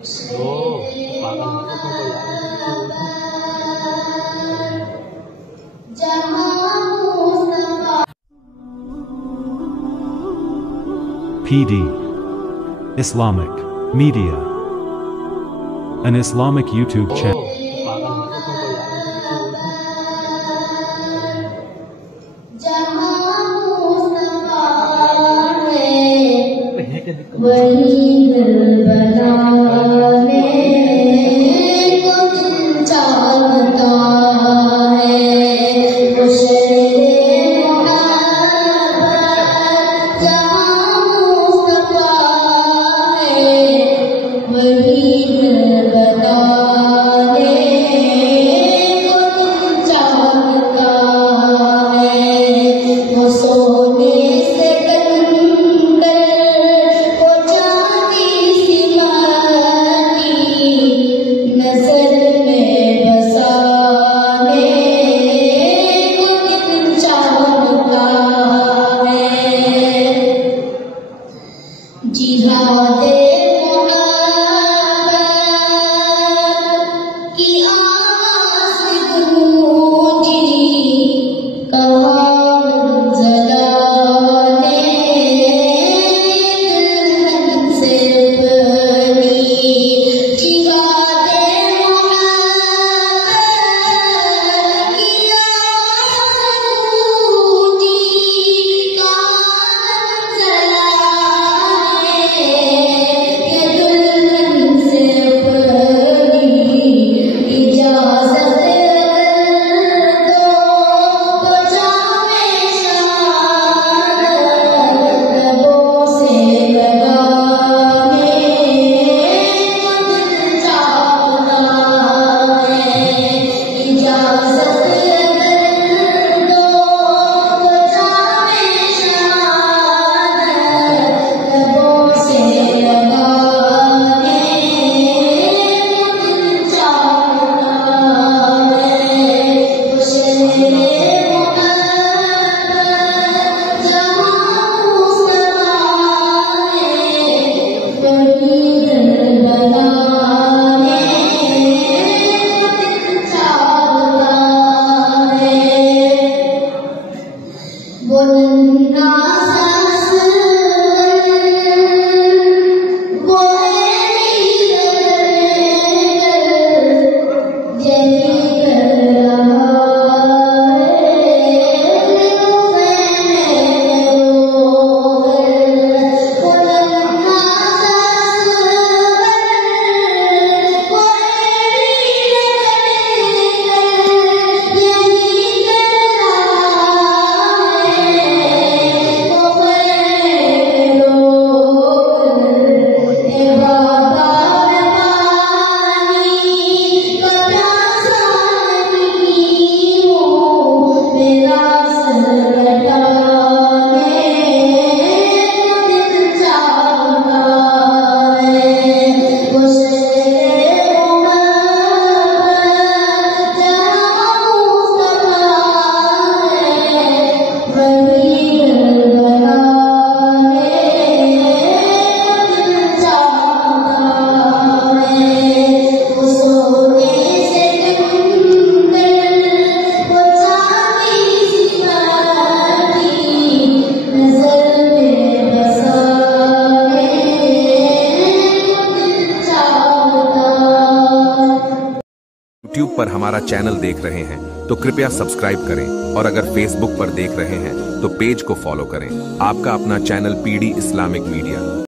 वो पागल होते तुमको PD Islamic Media, an Islamic YouTube channel. पागल होते तुमको वही दिल बनाने को दिल चाहता है, जहाँ मुस्तफा है वही दिल बनाने को दिल चाहता है। वो सोने से नजर में बसाने को दिल चाहता है। जिहादे मुहब्बत की आवाज़ गूंजी, कहाँ मंज़िलाने दुल्हन से भरी। YouTube पर हमारा चैनल देख रहे हैं तो कृपया सब्सक्राइब करें, और अगर Facebook पर देख रहे हैं तो पेज को फॉलो करें। आपका अपना चैनल PD इस्लामिक मीडिया।